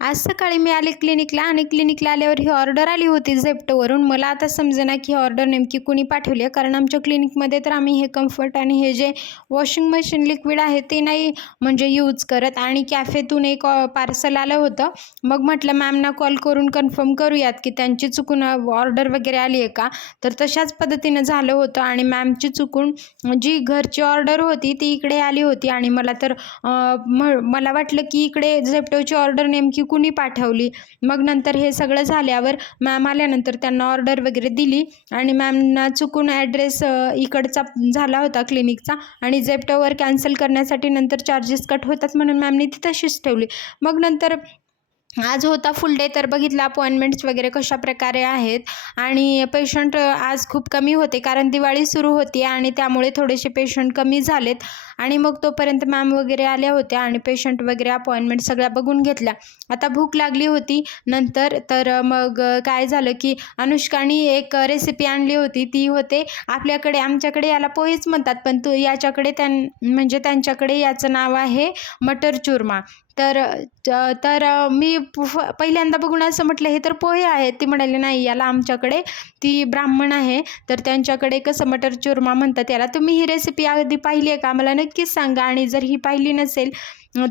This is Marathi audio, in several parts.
आज सकाळी मी आले क्लिनिकला आणि क्लिनिकला आल्यावर ही ऑर्डर आली होती झेप्टोवरून. मला आता समजेना की ही ऑर्डर नेमकी कुणी पाठवली आहे, कारण आमच्या क्लिनिकमध्ये तर आम्ही हे कम्फर्ट आणि हे जे वॉशिंग मशीन लिक्विड आहे ते नाही म्हणजे यूज करत. आणि कॅफेतून एक पार्सल आलं होतं. मग म्हटलं मॅमना कॉल करून कन्फर्म करूयात की त्यांची चुकून ऑर्डर वगैरे आली आहे का. तर तशाच पद्धतीनं झालं होतं आणि मॅमची चुकून जी घरची ऑर्डर होती ती इकडे आली होती. आणि मला तर मला वाटलं की इकडे झेप्टोची ऑर्डर नेमकी कुणी पाठवली. मग नंतर हे सगळं झाल्यावर मॅम आल्यानंतर त्यांना ऑर्डर वगैरे दिली आणि मॅमना चुकून ॲड्रेस इकडचा झाला होता क्लिनिकचा आणि झेप्टोवर कॅन्सल करण्यासाठी नंतर चार्जेस कट होतात म्हणून मॅमनी ती तशीच ठेवली. मग नंतर आज होता फुल डे, तर बघितलं अपॉइंटमेंट्स वगैरे कशा प्रकारे आहेत. आणि पेशंट आज खूप कमी होते कारण दिवाळी सुरू होती आणि त्यामुळे थोडेसे पेशंट कमी झालेत. आणि मग तोपर्यंत मॅम वगैरे आल्या होत्या आणि पेशंट वगैरे अपॉइंटमेंट सगळ्या बघून घेतल्या. आता भूक लागली होती नंतर, तर मग काय झालं की अनुष्कानी एक रेसिपी आणली होती. ती होते आपल्याकडे, आमच्याकडे याला पोहेच म्हणतात, पण याच्याकडे म्हणजे त्यांच्याकडे याचं नाव आहे मटर चुरमा. तर तर मी पहिल्यांदा बघून असं म्हटलं हे तर पोहे आहेत. ती म्हणाली नाही, याला आमच्याकडे, ती ब्राह्मण आहे तर त्यांच्याकडे कसं मटर चुरमा म्हणतात याला. तुम्ही ही रेसिपी आधी पाहिली आहे का मला नक्कीच सांगा, आणि जर ही पाहिली नसेल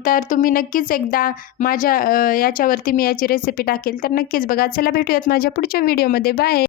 तर तुम्ही नक्कीच एकदा माझ्या याच्यावरती मी याची रेसिपी टाकेल तर नक्कीच बघा. चला भेटूयात माझ्या पुढच्या व्हिडिओमध्ये. बाय.